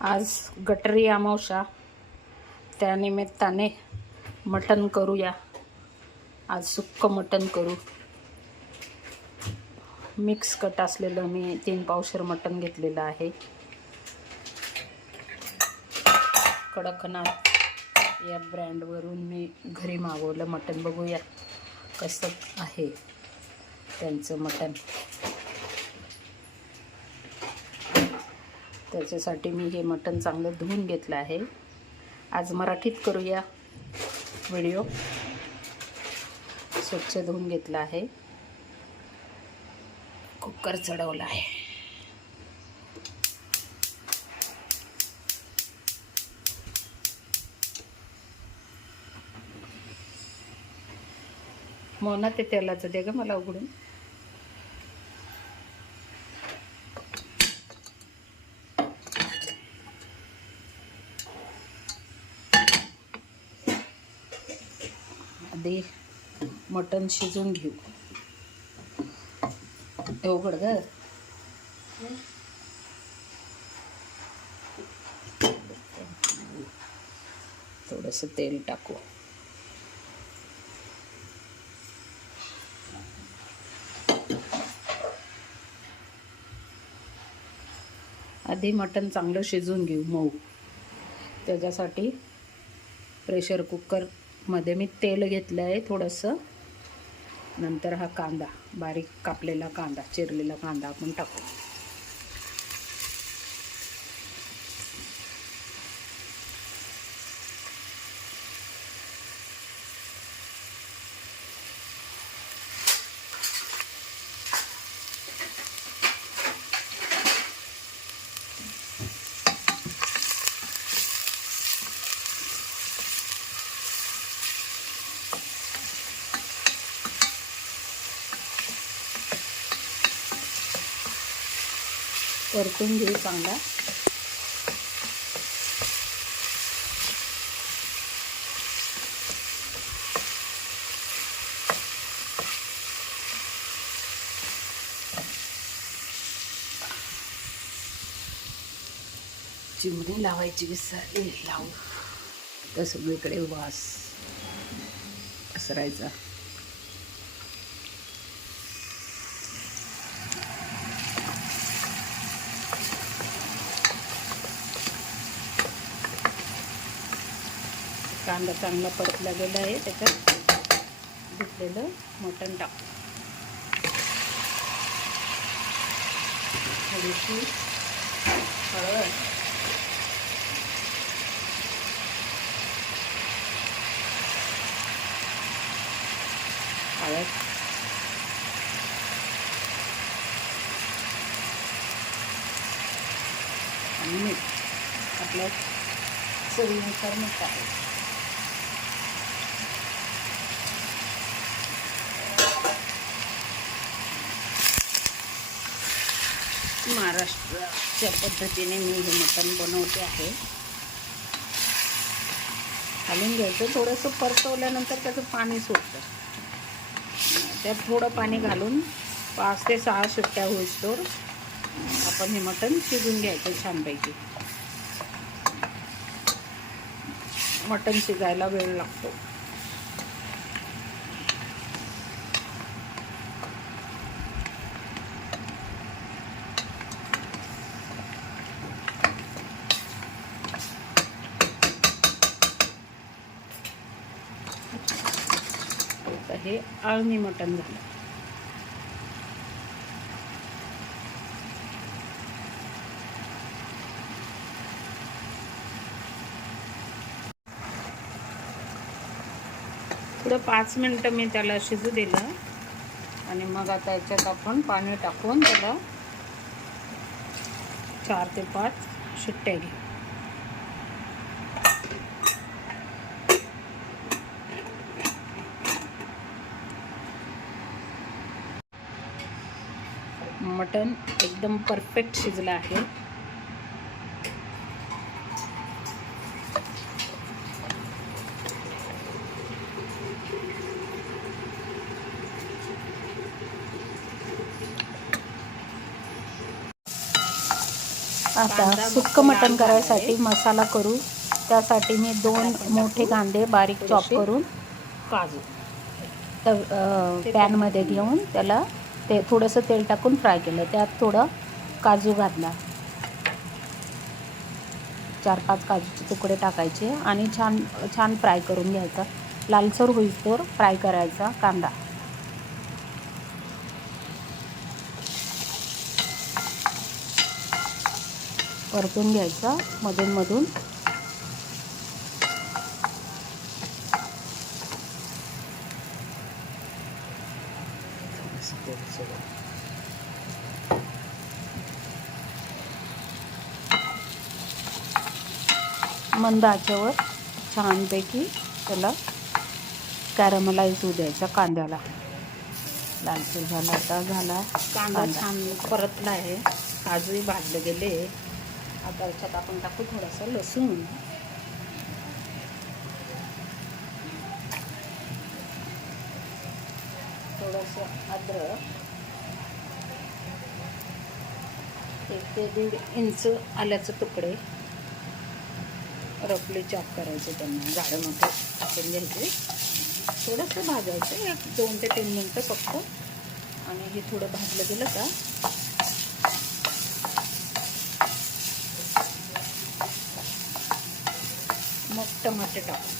आज गटरी अमावस्या, त्यानिमित्ताने मटण करूया। आज सुक्क मटण करू। मिक्स कट असलेलं मी 3 पावशेर मटण घेतलेलं आहे। कडकनाथ या ब्रँडवरून मी घरी मागवलं मटण। बघूया कसं आहे त्यांचं मटण। त्याच्यासाठी मी हे मटण चांगलं धुवून घेतलं आहे। आज मराठीत करूया व्हिडिओ। स्वच्छ धुवून घेतलं आहे। कुकर चढवला आहे। मोना ते तेलाचं दे ग मला उघडून। आधी मटण शिजून घेऊ। उघड ग। थोडंसं तेल टाकू। आधी मटण चांगलं शिजून घेऊ मऊ। त्याच्यासाठी प्रेशर कुकरमध्ये मी तेल घेतलं आहे थोडंसं। नंतर हा कांदा, बारीक कापलेला कांदा, चिरलेला कांदा आपण टाकू। परतून घेऊ चांगला। चिमणी लावायची विसरली, लावू तर सगळीकडे वास पसरायचा। कांदा चांगला परतला गेला आहे। त्याच्यात धुतलेलं मटण टाकू। थोडीशी हळद, आणि मीठ आपल्या चवीनुसार मीठ टाकायचं। महाराष्ट्राच्या पद्धतीने मी हे मटण बनवते आहे। घालून घ्यायचं। थोडंसं परतवल्यानंतर त्याचं पाणी सुटतं। त्यात थोडं पाणी घालून 5 ते 6 शिट्ट्या होईस्तोवर आपण हे मटण शिजून घ्यायचं छानपैकी। मटण शिजायला वेळ लागतो। हे आळणी मटण झालं। थोडं 5 मिनिटं मी त्याला शिजू दिलं आणि मग आता याच्यात आपण पाणी टाकून त्याला 4 ते 5 शिट्ट्या घेऊ। मटण एकदम परफेक्ट शिजलं आहे। आता सुक्कं मटण करायसाठी मसाला करू. त्यासाठी मी 2 मोठे कांदे बारीक चॉप करून काजू पॅनमध्ये घेऊन त्याला ते थोडंसं तेल टाकून फ्राय केलं. त्यात थोडं काजू घातला, 4-5 काजूचे तुकडे टाकायचे आणि छान छान फ्राय करून घ्यायचा. लालसर होईस्तोवर फ्राय करायचा कांदा. परतून घ्यायचा मधून मंद आचेवर छानपैकी त्याला कॅरमलाइज होऊ द्यायचा कांद्याला. लालसर झाला, आता झाला कांदा छान परतला आहे, काजूही भाजले गेले. आता याच्यात आपण टाकू थोडंसं लसूण, थोडंसं अद्रक, 1 ते 1.5 इंच आल्याचे तुकडे रफली चॉप करायचे. त्यांना जाडं मोठे टाकून घ्यायचे. थोडंसं भाजायचं 2 ते 3 मिनटं फक्त. आणि हे थोडं भाजलं गेलं का मग टमाटे टाकू.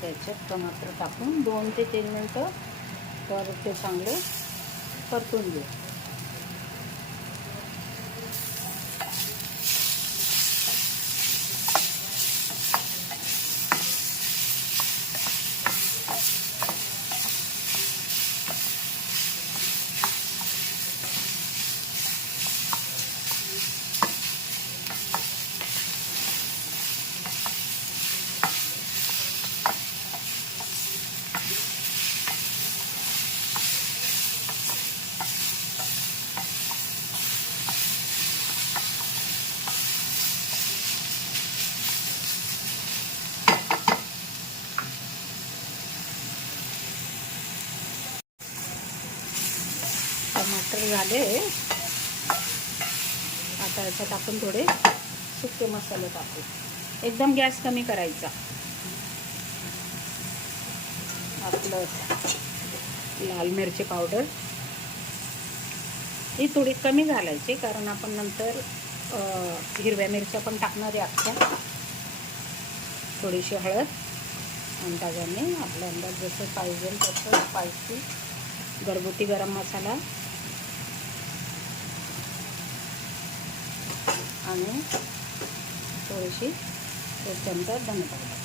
त्याच्यात टमाटर टाकून 2 ते 3 मिनटं तर ते चांगले परतून घेऊ. टमाटर झाले. आता याच्यात आपण थोडे सुके मसाले टाकू. एकदम गॅस कमी करायचा. आपलं लाल मिरची पावडर ही थोडी कमी घालायची, कारण आपण नंतर हिरव्या मिरच्या पण टाकणार आहे अख्ख्या. थोडीशी हळद अंदाजाने आपल्या अंदाज जसं पाहिजे तसं स्पायसी. घरगुती गरम मसाला आणि थोडीशी 1 चमचा धने पावडर.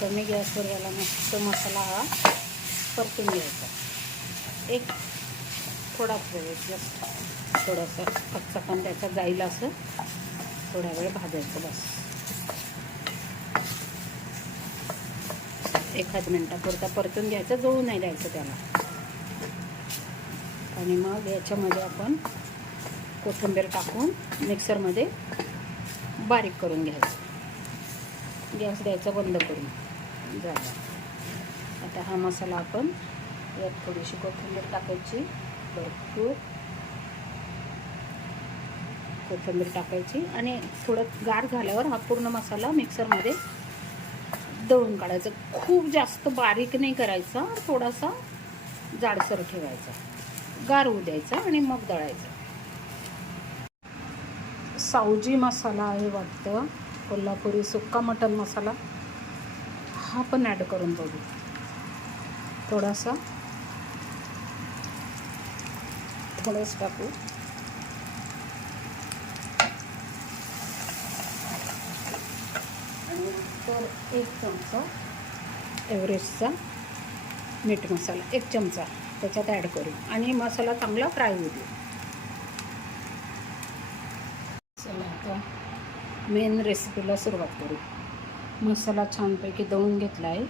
कमी गॅसवर याला मस्त मसाला हा परतून घ्यायचा. एक थोडाच वेळ जस्ट थोडंसं कच्चा पण त्याचा जाईल असं थोडा वेळ भाजायचं बस. 1 मिनिटापुरता परतून घ्यायचं, जळू नाही द्यायचं त्याला. आणि मग याच्यामध्ये आपण कोथिंबीर टाकून मिक्सरमध्ये बारीक करून घ्यायचं. गॅस द्यायचा बंद करून झाला. आता हा मसाला आपण यात थोडीशी कोथिंबीर टाकायची, भरपूर कोथिंबीर टाकायची आणि थोडं गार झाल्यावर हा पूर्ण मसाला मिक्सरमध्ये दळून काढायचं. खूप जास्त बारीक नाही करायचा, थोडासा जाडसर ठेवायचा, गार होऊ द्यायचा आणि मग दळायचा. सावजी मसाला आहे वाटतं, कोल्हापुरी सुक्का मटण मसाला, हा पण ॲड करून बघू. थोडंसं टाकू. आणि तर 1 चमचा एव्हरेस्टचा मीठ मसाला 1 चमचा त्याच्यात ॲड करू आणि मसाला चांगला फ्राय होऊ देऊ. चला आता मेन रेसिपीला सुरुवात करू. मसाला छानपैकी दळून घेतला आहे.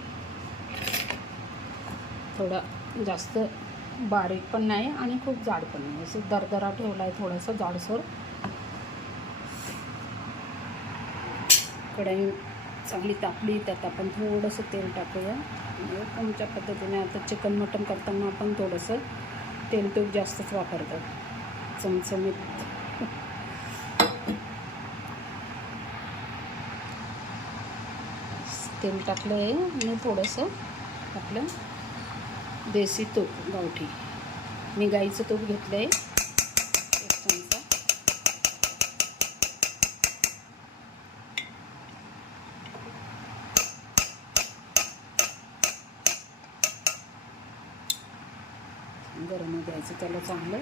थोडा जास्त बारीक पण नाही आणि खूप जाड पण नाही, असं दरदरा ठेवला आहे, थोडंसं जाडसर. कढई चांगली तापली, त्यात आपण थोडंसं तेल टाकूया. म्हणजे तुमच्या पद्धतीने आता चिकन मटण करताना आपण थोडंसं तेल तूप जास्तच वापरतो, चमचमीत. तेल टाकलं आहे आणि थोडंसं आपलं देसी तूप, गावठी. मी गाईचं तूप घेतलं आहे, 1 चमचा. गरम द्यायचं त्याला चांगलं.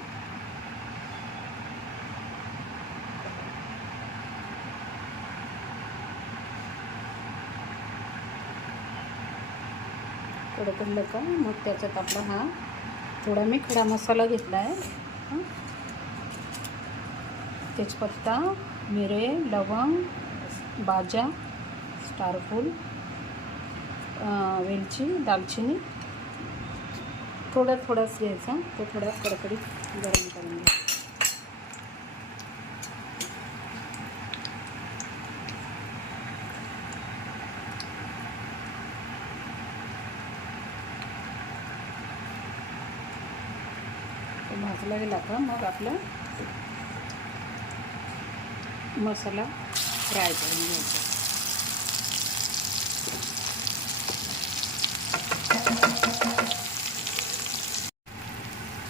कडकडलं का मग त्याच्यात आपला हा थोडा मी खडा मसाला घेतला आहे. तेजपत्ता, मिरे, लवंग, बाजा, स्टारफूल, वेलची, दालचिनी थोडाच घ्यायचा. तो थोडा कडकडीत गरम करून घ्यायचा. तो भाजला गेला का मग आपला मसाला फ्राय करून घ्यायचा.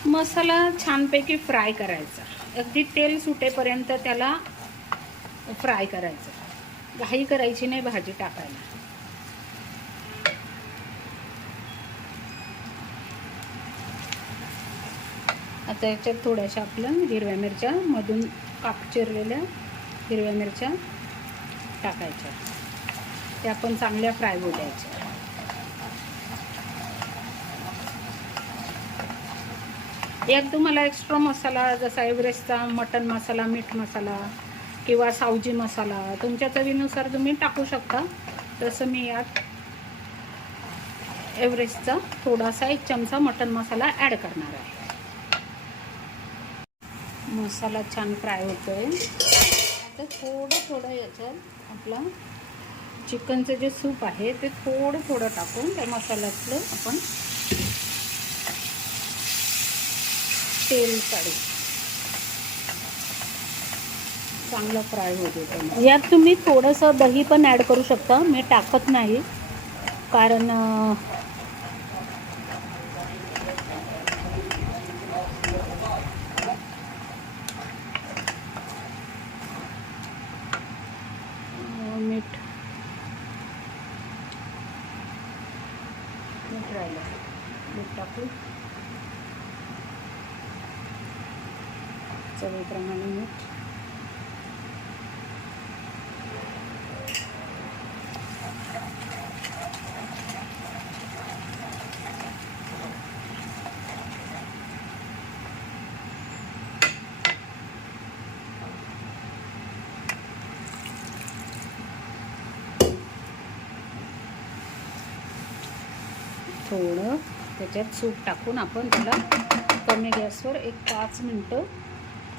मसाला छानपैकी फ्राय करायचा, अगदी तेल सुटेपर्यंत त्याला फ्राय करायचं. घाई करायची नाही भाजी टाकायला. आता याच्यात थोड्याशा आपल्या हिरव्या मिरच्या, मधून काप चिरलेल्या हिरव्या मिरच्या टाकायच्या. त्या पण चांगल्या फ्राय होऊ द्यायच्या. एक तुम्हाला एक्स्ट्रा मसाला जसा एव्हरेस्टचा मटन मसाला, मीठ मसाला किंवा सावजी मसाला तुमच्या चवीनुसार तुम्ही टाकू शकता. तसं मी यात एव्हरेस्टचा थोडासा 1 चमचा मटन मसाला ॲड करणार आहे. मसाला छान फ्राय होतोय. आता थोडं याच्यात आपला चिकनचं जे सूप आहे ते थोडं टाकून त्या मसाल्यातलं आपण तेल काढू. चांगलं फ्राय होते. यात तुम्ही थोडंसं दही पण ॲड करू शकता. मी टाकत नाही कारण मीठ राहिलं. मीठ टाकू, चवीप्रमाणे मीठ. थोडं त्याच्यात सूप टाकून आपण त्याला कमी गॅसवर 1-5 मिनटं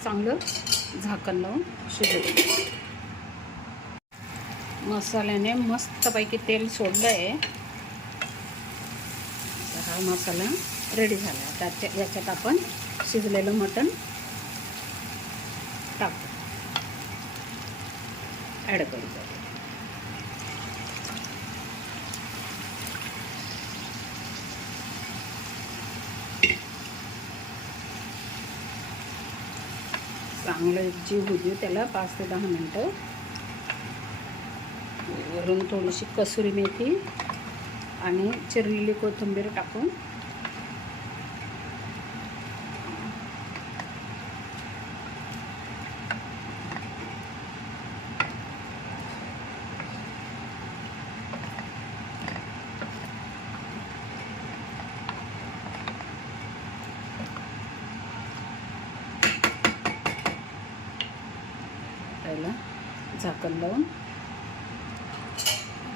चांगलं झाकण लावून शिजवू. मसाल्याने मस्तपैकी तेल सोडलं आहे. हा मसाला रेडी झाला. आता याच्यात आपण शिजलेलं मटण टाकू, ॲड करू. चांगलं जीव होऊ देऊ त्याला 5 ते 10 मिनटं. वरून थोडीशी कसुरी मेथी आणि चिरलेली कोथिंबीर टाकून झाकण लावून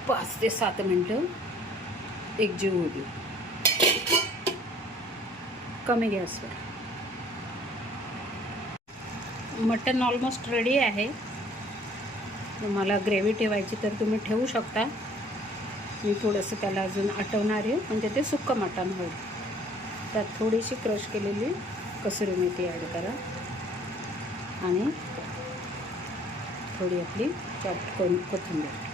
5 ते 7 मिनटं एकजीव होऊ देऊ कमी गॅसवर. मटण ऑलमोस्ट रेडी आहे. तुम्हाला ग्रेव्ही ठेवायची तर तुम्ही ठेवू शकता. मी थोडंसं त्याला अजून आटवणार आहे म्हणजे ते सुक्कं मटण होईल. त्यात थोडीशी क्रश केलेली कसुरी मेथी ॲड करा आणि थोडी आपली चॉप करून कोथिंबीर.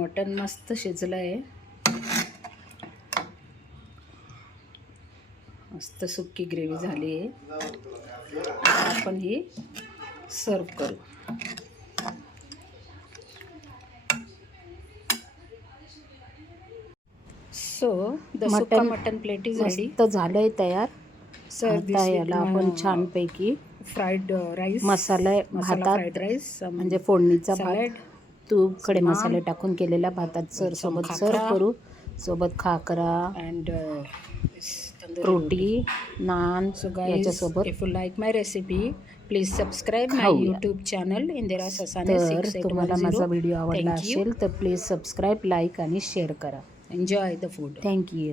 मटण मस्त शिजलं आहे. मस्त सुक्की ग्रेव्ही झाली आहे. आता आपण ही सर्व करू. सो द सुक्का मटन प्लेट इज रेडी. मस्त झालंय तयार. आता याला आपण छानपैकी फ्राईड राईस मसाला भातात फ्राईड राईस म्हणजे फोडणीचा भात सॅलड तूप खडे मसाले टाकून केलेल्या भातात सोबत सर्व करू. सोबत khakhra and roti naan so guys, याच्यासोबत. if you like my recipe, please subscribe my खाऊया. YouTube channel Indira Sasane तर 6810. तुम्हाला माझा व्हिडिओ आवडला Thank you. असेल तर प्लीज सबस्क्राईब लाईक आणि शेअर करा. Enjoy the food. थँक्यू.